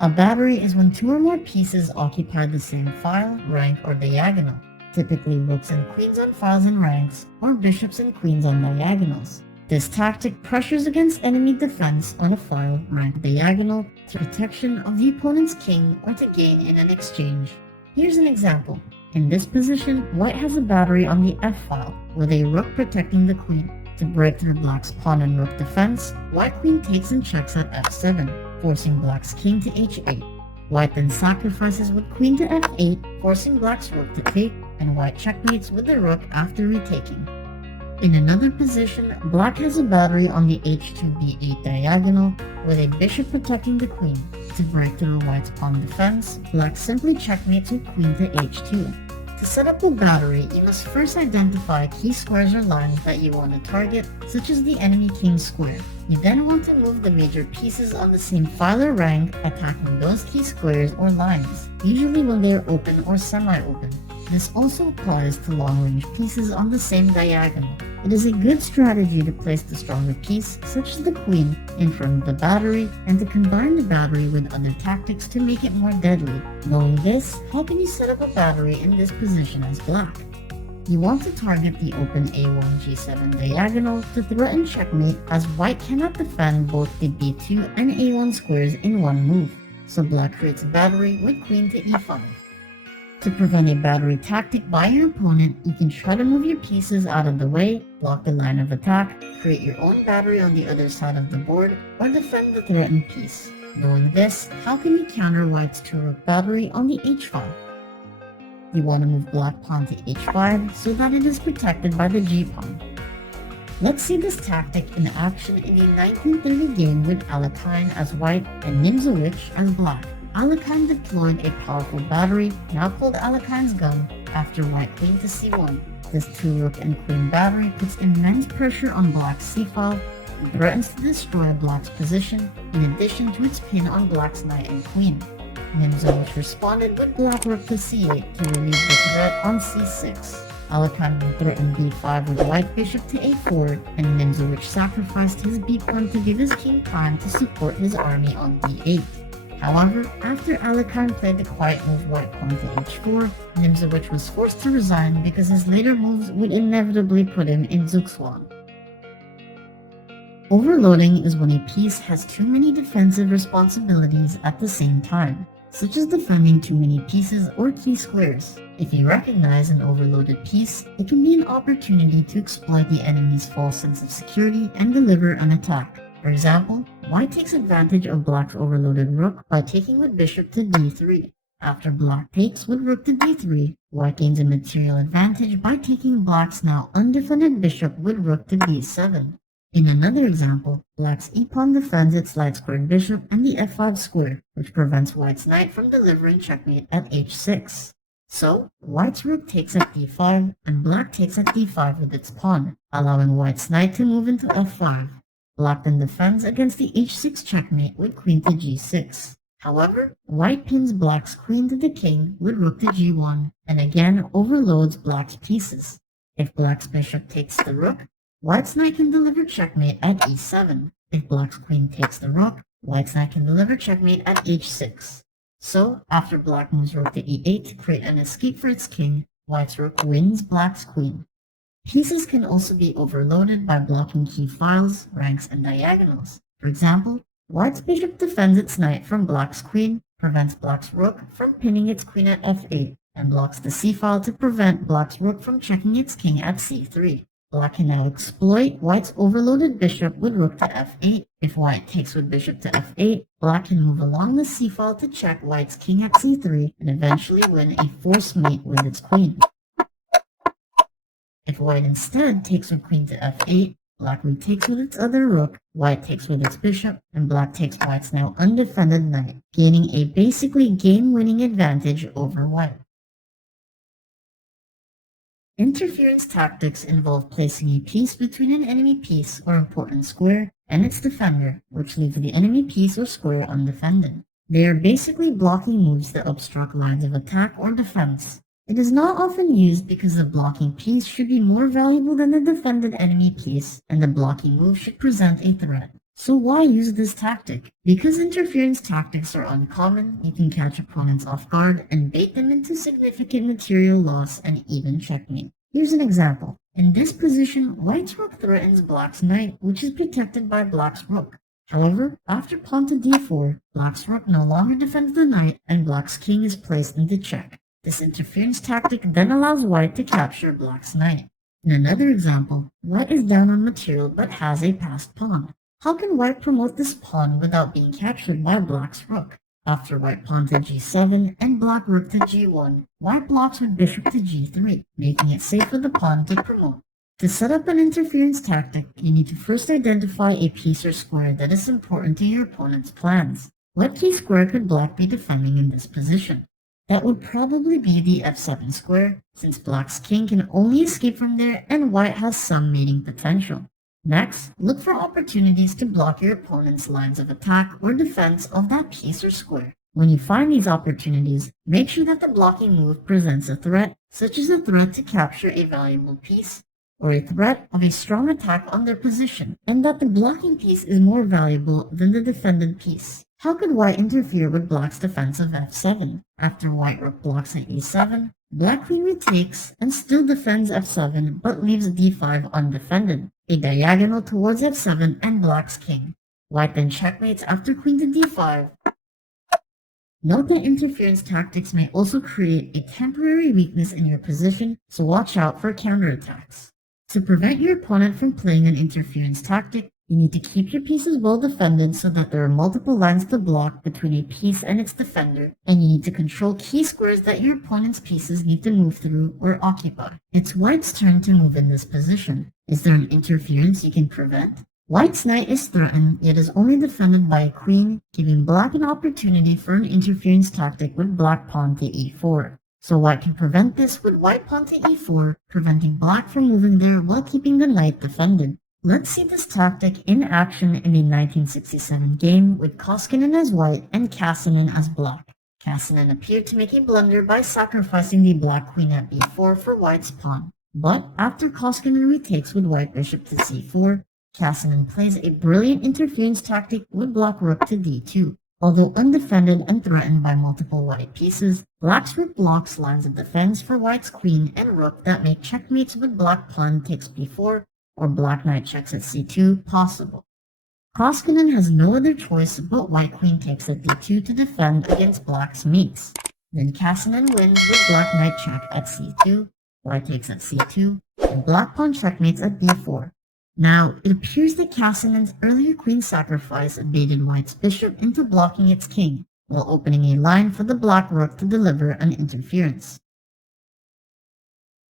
A battery is when two or more pieces occupy the same file, rank, or diagonal, typically rooks and queens on files and ranks, or bishops and queens on diagonals. This tactic pressures against enemy defense on a file, rank, diagonal, to protection of the opponent's king or to gain in an exchange. Here's an example. In this position, white has a battery on the F file, with a rook protecting the queen. To break through black's pawn and rook defense, white queen takes and checks at F7, forcing black's king to H8. White then sacrifices with queen to F8, forcing black's rook to take, and white checkmates with the rook after retaking. In another position, black has a battery on the H2B8 diagonal, with a bishop protecting the queen. To break through white's pawn defense, black simply checkmates with queen to H2. To set up the battery, you must first identify key squares or lines that you want to target, such as the enemy king's square. You then want to move the major pieces on the same file or rank, attacking those key squares or lines, usually when they are open or semi-open. This also applies to long-range pieces on the same diagonal. It is a good strategy to place the stronger piece, such as the queen, in front of the battery, and to combine the battery with other tactics to make it more deadly. Knowing this, how can you set up a battery in this position as black? You want to target the open A1 G7 diagonal to threaten checkmate, as white cannot defend both the B2 and A1 squares in one move, so black creates a battery with queen to E5. To prevent a battery tactic by your opponent, you can try to move your pieces out of the way, block the line of attack, create your own battery on the other side of the board, or defend the threatened piece. Knowing this, how can you counter white's 2-rook battery on the H file? You want to move black pawn to H5 so that it is protected by the G pawn. Let's see this tactic in action in a 1930 game with Alekhine as white and Nimzowitsch as black. Alekhine deployed a powerful battery, now called Alekhine's gun, after white queen to c1. This 2-rook and queen battery puts immense pressure on black's c-file and threatens to destroy black's position, in addition to its pin on black's knight and queen. Nimzowitsch responded with black rook to c8 to relieve the threat on c6. Alekhine then threatened b5 with white bishop to a4, and Nimzowitsch sacrificed his b pawn to give his king time to support his army on d8. However, after Alekhine played the quiet move white pawn to h4, Nimzowitsch was forced to resign because his later moves would inevitably put him in Zugzwang. Overloading is when a piece has too many defensive responsibilities at the same time, such as defending too many pieces or key squares. If you recognize an overloaded piece, it can be an opportunity to exploit the enemy's false sense of security and deliver an attack. For example, white takes advantage of black's overloaded rook by taking with bishop to d3. After black takes with rook to d3, white gains a material advantage by taking black's now undefended bishop with rook to d7. In another example, black's e-pawn defends its light-squared bishop and the f5 square, which prevents white's knight from delivering checkmate at h6. So, white's rook takes at d5, and black takes at d5 with its pawn, allowing white's knight to move into f5. Black then defends against the h6 checkmate with queen to g6. However, white pins black's queen to the king with rook to g1, and again overloads black's pieces. If black's bishop takes the rook, white's knight can deliver checkmate at e7. If black's queen takes the rook, white's knight can deliver checkmate at h6. So, after black moves rook to e8 to create an escape for its king, white's rook wins black's queen. Pieces can also be overloaded by blocking key files, ranks, and diagonals. For example, white's bishop defends its knight from black's queen, prevents black's rook from pinning its queen at f8, and blocks the c-file to prevent black's rook from checking its king at c3. Black can now exploit white's overloaded bishop with rook to f8. If white takes with bishop to f8, black can move along the c-file to check white's king at c3 and eventually win a forced mate with its queen. If white instead takes with queen to f8, black retakes with its other rook, white takes with its bishop, and black takes white's now undefended knight, gaining a basically game-winning advantage over white. Interference tactics involve placing a piece between an enemy piece or important square and its defender, which leaves the enemy piece or square undefended. They are basically blocking moves that obstruct lines of attack or defense. It is not often used because the blocking piece should be more valuable than the defended enemy piece, and the blocking move should present a threat. So why use this tactic? Because interference tactics are uncommon, you can catch opponents off guard and bait them into significant material loss and even checkmate. Here's an example. In this position, white's rook threatens black's knight, which is protected by black's rook. However, after pawn to d4, black's rook no longer defends the knight and black's king is placed into check. This interference tactic then allows white to capture black's knight. In another example, white is down on material but has a passed pawn. How can white promote this pawn without being captured by black's rook? After white pawn to g7 and black rook to g1, white blocks with bishop to g3, making it safe for the pawn to promote. To set up an interference tactic, you need to first identify a piece or square that is important to your opponent's plans. What key square could black be defending in this position? That would probably be the f7 square, since black's king can only escape from there and white has some mating potential. Next, look for opportunities to block your opponent's lines of attack or defense of that piece or square. When you find these opportunities, make sure that the blocking move presents a threat, such as a threat to capture a valuable piece, or a threat of a strong attack on their position, and that the blocking piece is more valuable than the defended piece. How could white interfere with black's defense of f7? After white rook blocks at e7, black queen retakes and still defends f7 but leaves d5 undefended, a diagonal towards f7 and black's king. White then checkmates after queen to d5. Note that interference tactics may also create a temporary weakness in your position, so watch out for counterattacks. To prevent your opponent from playing an interference tactic, you need to keep your pieces well defended so that there are multiple lines to block between a piece and its defender, and you need to control key squares that your opponent's pieces need to move through or occupy. It's white's turn to move in this position. Is there an interference you can prevent? White's knight is threatened, yet is only defended by a queen, giving black an opportunity for an interference tactic with black pawn to e4. So white can prevent this with white pawn to e4, preventing black from moving there while keeping the knight defended. Let's see this tactic in action in a 1967 game with Koskinen as white and Kasanen as black. Kasanen appeared to make a blunder by sacrificing the black queen at b4 for white's pawn. But after Koskinen retakes with white bishop to c4, Kasanen plays a brilliant interference tactic with black rook to d2. Although undefended and threatened by multiple white pieces, black's rook blocks lines of defense for white's queen and rook that make checkmates with black pawn takes b4 or black knight checks at c2 possible. Koskinen has no other choice but white queen takes at d2 to defend against black's mates. Then Kasanen wins with black knight check at c2, white takes at c2, and black pawn checkmates at b4. Now, it appears that Kasanen's earlier queen sacrifice baited white's bishop into blocking its king, while opening a line for the black rook to deliver an interference.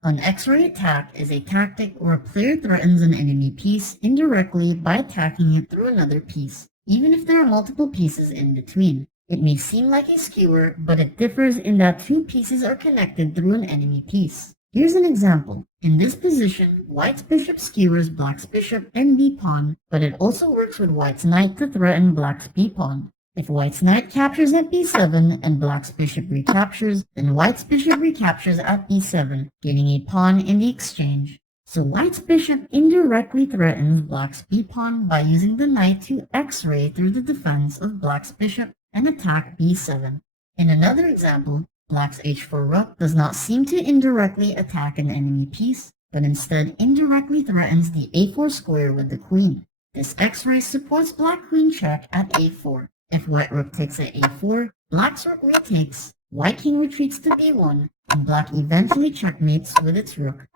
An X-ray attack is a tactic where a player threatens an enemy piece indirectly by attacking it through another piece, even if there are multiple pieces in between. It may seem like a skewer, but it differs in that two pieces are connected through an enemy piece. Here's an example. In this position, white's bishop skewers black's bishop and b-pawn, but it also works with white's knight to threaten black's b-pawn. If white's knight captures at b7 and black's bishop recaptures, then white's bishop recaptures at b7, gaining a pawn in the exchange. So white's bishop indirectly threatens black's b-pawn by using the knight to x-ray through the defense of black's bishop and attack b7. In another example, black's h4 rook does not seem to indirectly attack an enemy piece, but instead indirectly threatens the a4 square with the queen. This x-ray supports black queen check at a4. If white rook takes at a4, black's rook retakes, white king retreats to b1, and black eventually checkmates with its rook.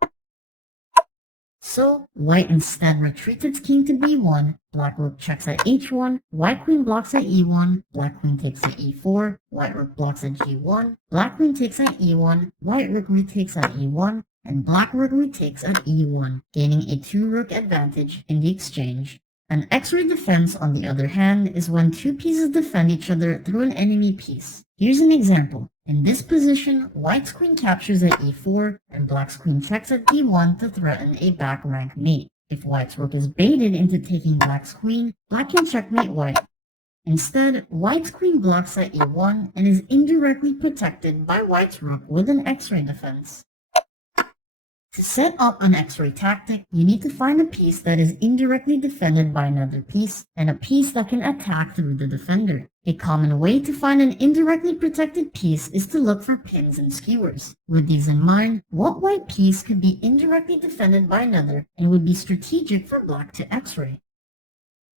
So, white instead retreats its king to b1, black rook checks at h1, white queen blocks at e1, black queen takes at e4, white rook blocks at g1, black queen takes at e1, white rook retakes at e1, and black rook retakes at e1, gaining a 2-rook advantage in the exchange. An X-ray defense, on the other hand, is when two pieces defend each other through an enemy piece. Here's an example. In this position, white's queen captures at e4, and black's queen checks at d1 to threaten a back rank mate. If white's rook is baited into taking black's queen, black can checkmate white. Instead, white's queen blocks at e1 and is indirectly protected by white's rook with an X-ray defense. To set up an X-ray tactic, you need to find a piece that is indirectly defended by another piece, and a piece that can attack through the defender. A common way to find an indirectly protected piece is to look for pins and skewers. With these in mind, what white piece could be indirectly defended by another and would be strategic for black to X-ray?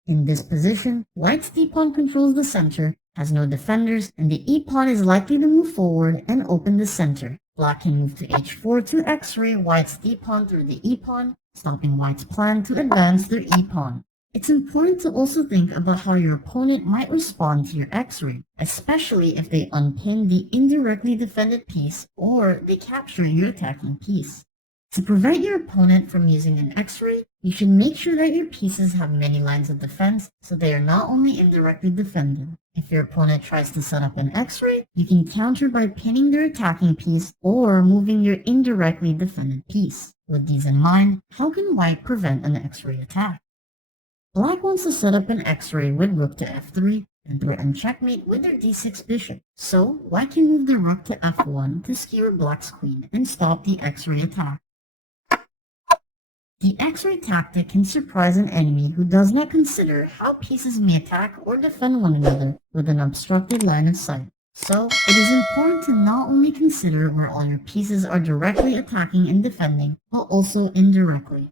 In this position, white's d-pawn controls the center, has no defenders, and the e-pawn is likely to move forward and open the center. Black can move to h4 to X-ray white's d-pawn through the e-pawn, stopping white's plan to advance their e-pawn. It's important to also think about how your opponent might respond to your X-ray, especially if they unpin the indirectly defended piece or they capture your attacking piece. To prevent your opponent from using an X-ray, you should make sure that your pieces have many lines of defense so they are not only indirectly defended. If your opponent tries to set up an X-ray, you can counter by pinning their attacking piece or moving your indirectly defended piece. With these in mind, how can white prevent an X-ray attack? Black wants to set up an X-ray with rook to f3 and threaten checkmate with their d6 bishop. So, white can move the rook to f1 to skewer black's queen and stop the X-ray attack. The X-ray tactic can surprise an enemy who does not consider how pieces may attack or defend one another with an obstructed line of sight. So, it is important to not only consider where all your pieces are directly attacking and defending, but also indirectly.